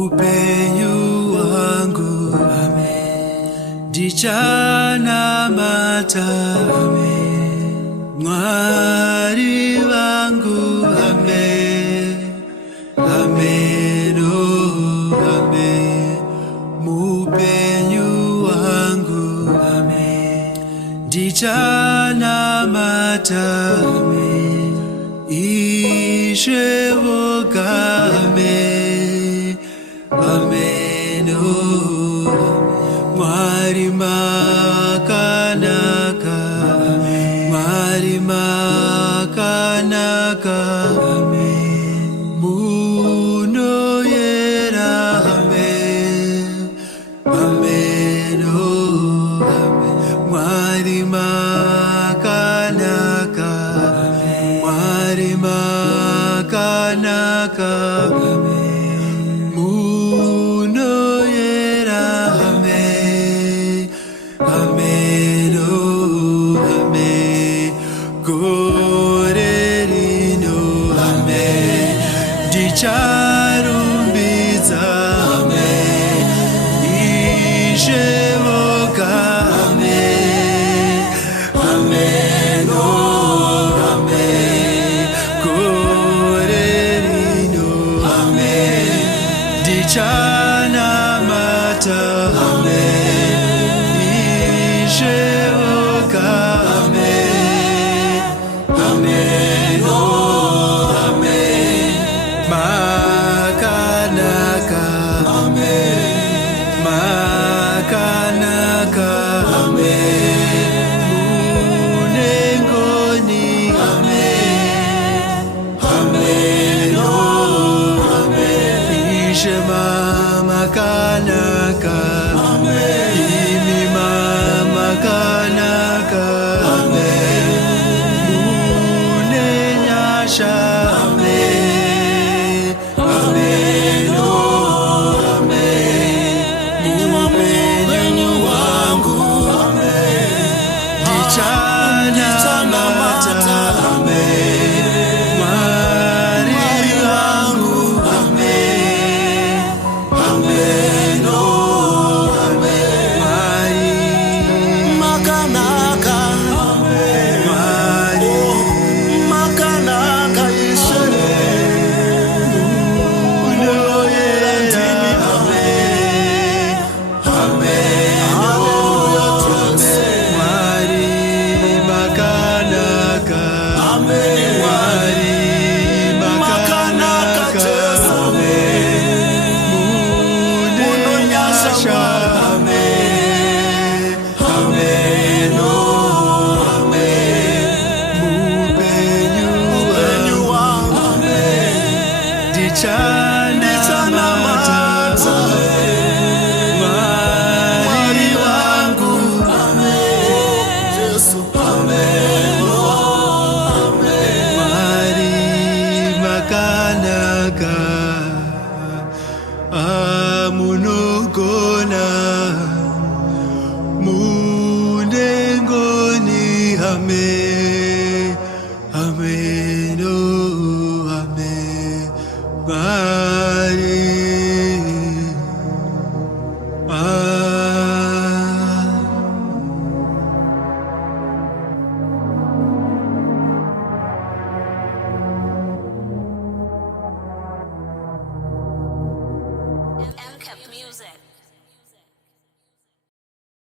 mupenyu wangu, ndichanamata Mwari wangu, amen, oh, amen. Mupenyu wangu, ndichanamata Ishe woga, amen, oh, Mwari makanaka, Mwari makanaka, muno yera, amen, oh, Mwari makanaka, Mwari makanaka, muno yera, amen, oh, amen. Gorerino, amen. Ndicharumbidza, amen. Ishe woga, amen, oh, amen. Gorerino, amen. Ndichanamata, amen. Ishe woga, amen, oh, amen. Makanaka, makanaka, munengoni, amen, oh, Ishe makanaka, imi makanaka, munenyasha, amen, oh, amen. Mupenyu wangu, ndichanamata, Mwari wangu, amen, oh, Mwari makanaka, Mwari makanaka, Ishe amunogona munengoni, amen, amen, oh, amen. Mwari